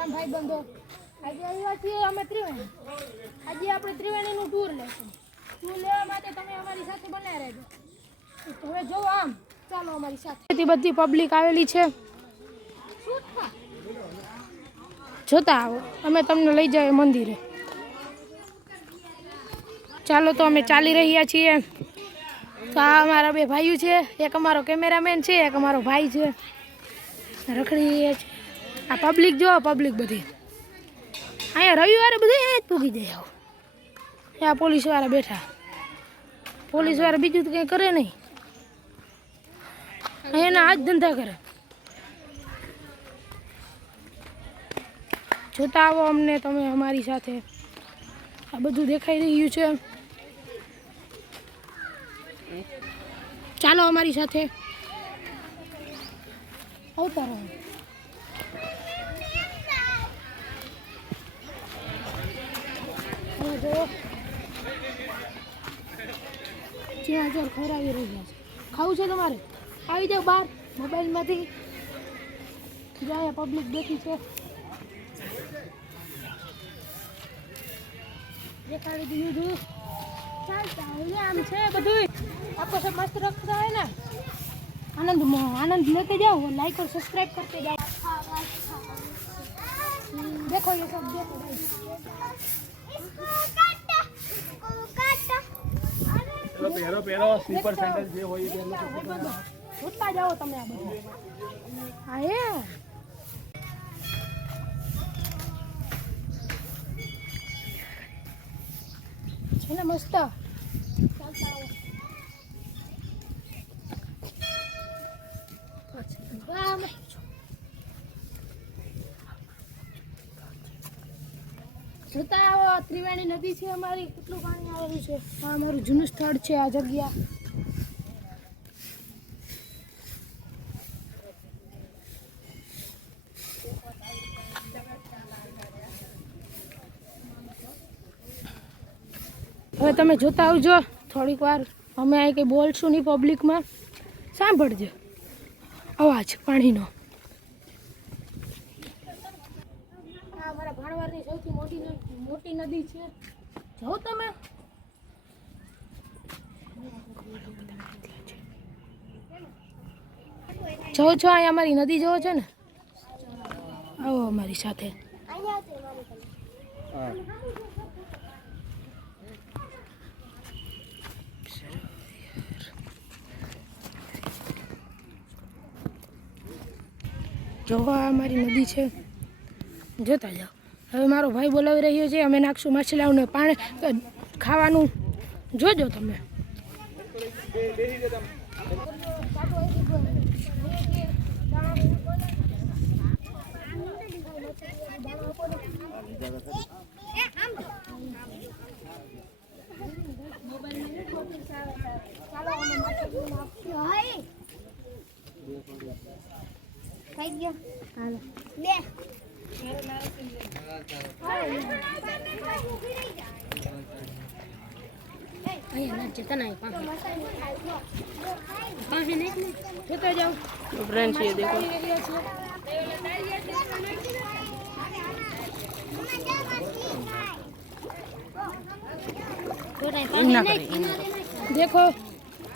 રામ ભાઈ બંધો આજે આવ્યા છીએ અમે ત્રિવેણી આજે આપણે ત્રિવેણીનું ટૂર લેશું ટૂર લેવા માટે તમે અમારી સાથે બન્યા રહેજો હવે જો આમ ચાલો અમારી સાથે બધી પબ્લિક આવેલી છે જોતા આવો અમે તમને લઈ જાય મંદિરે ચાલો તો અમે ચાલી રહ્યા છીએ તો આ અમારા બે ભાઈઓ છે એક અમારો કેમેરામેન છે એક અમારો ભાઈ છે રખડી છે આ પબ્લિક જો પબ્લિક બધી અહીંયા રવિવારે બધી અહીંયા જ પૂગી જાય આવો આ પોલીસવાળા બેઠા પોલીસવાળા બીજું તો કંઈ કરે નહીં એના આ જ ધંધા કરે જોતા આવો અમને તમે અમારી સાથે આ બધું દેખાઈ રહ્યું છે ચાલો અમારી સાથે આવતા રહો જો જ્યાં ખવડાવી રહ્યા છે ખાવું છે તમારે આવી જાઓ બહાર મોબાઈલમાંથી જ્યાં પબ્લિક બેઠી છે દેખાડી દીધું ચાલતા આમ છે બધું आपको सब मस्त रखता है ना आनंद लेते जाओ लाइक और सब्सक्राइब करते जाओ देखो ये सब देखो भाई पेरो स्लीपर सेंटर जे होय એ જોતા જાઓ તમે આ બધું હા એ છે ને મસ્ત ચાલતા આવો જોતા આવો ત્રિવેણી નદી છે અમારી કેટલું પાણી આવેલું છે આ અમારું જૂનું સ્થળ છે આ જગ્યા હવે તમે જોતા આવજો થોડીક વાર અમે અહીં કંઈ બોલશું નહીં પબ્લિકમાં સાંભળજો અવાજ પાણીનો આ અમારા ભાણવારની સૌથી મોટી નદી છે જાઓ તમે જાઓ છો અહીંયા અમારી નદી જોવો છો ને આવો અમારી સાથે જોવા અમારી નદી છે જોતા જાઓ હવે મારો ભાઈ બોલાવી રહ્યો છે અમે નાખશું માછલાઓને પાણી ખાવાનું જોજો તમે થઈ ગયો હાલો લે અહીંયા ના જતા ના પાસે નહીં જોતા જાઓ फ्रेंड्स ये देखो देखो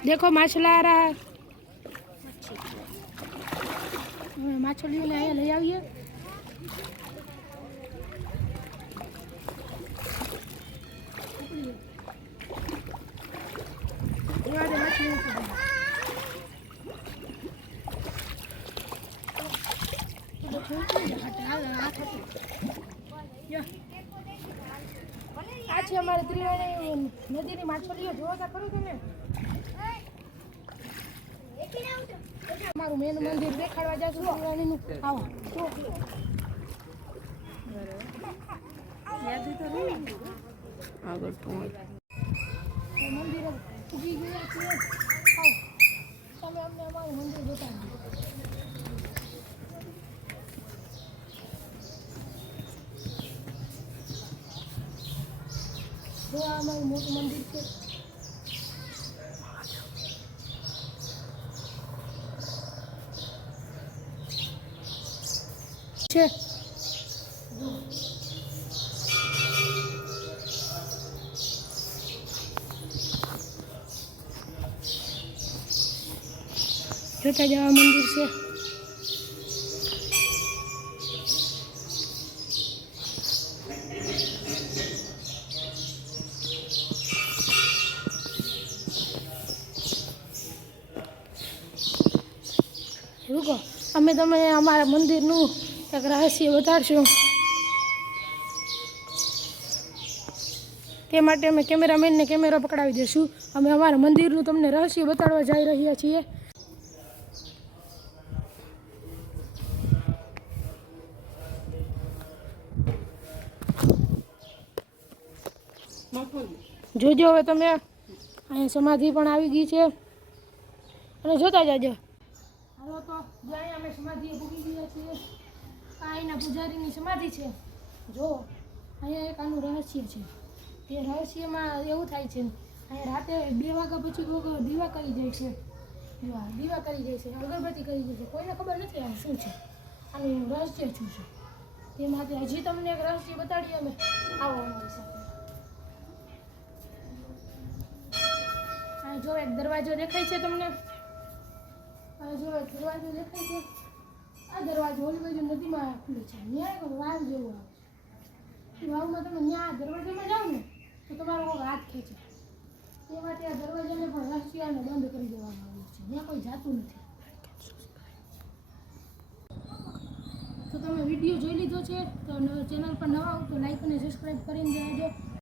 देखो माछला रहा માછલીઓને અહીંયા લઈ આવીએ આ છે અમારે ત્રિવેણી નદીની માછલીઓ જોવા ખરું તમે અમારું મેન મંદિર દેખાડવા જશું ત્રિવેણીનું આવો આગળ તો મંદિર ઉભી ગયા છે આવો તમે અમને અમારું મંદિર બતાવજો જો આ અમારું મોટું મંદિર છે છે જોતા જવા મંદિર છે. રૂકો, અમે તમને અમારા મંદિરનું એક રહસ્ય બતાડશું. તે માટે અમે કેમેરામેનને કેમેરો પકડાવી દઈશું. અમે અમારા મંદિરનું તમને રહસ્ય બતાડવા જઈ રહ્યા છીએ. જોજો હવે તમે, અહીંયા સમાધિ પણ આવી ગઈ છે અને જોતા જાજો. હાલો તો જ્યાં અમે સમાધિએ ભૂગી ગયા છીએ. આ એના પૂજારીની સમાધિ છે. જો અહીંયા એક આનું રહસ્ય છે. તે રહસ્યમાં એવું થાય છે, અહીંયા રાતે 2 વાગ્યા પછી લોકો દીવા કરી જાય છે. દીવા કરી જાય છે, અગરબત્તી કરી જાય છે. કોઈને ખબર નથી આ શું છે, આનું રહસ્ય શું છે. તે માટે હજી તમને એક રહસ્ય બતાડીએ અમે. આવો અમારી સાથે. આ જો એક દરવાજો દેખાય છે તમને. આ જો એક દરવાજો દેખાય છે. આ દરવાજો ઓલી બાજુ નદીમાં ખુલે છે. ત્યાં એક વાવ જેવું આવે છે. વાવમાં તમે ત્યાં દરવાજામાં જાઓ ને તો તમારો કોઈ હાથ ખેંચે. તે માટે આ દરવાજાને પણ રહસ્યાને બંધ કરી દેવામાં આવ્યું છે. ત્યાં કોઈ જાતું નથી. તો તમે વિડીયો જોઈ લીધો છે. તો ચેનલ પર નવા હો તો લાઈક અને સબસ્ક્રાઈબ કરીને દેજો.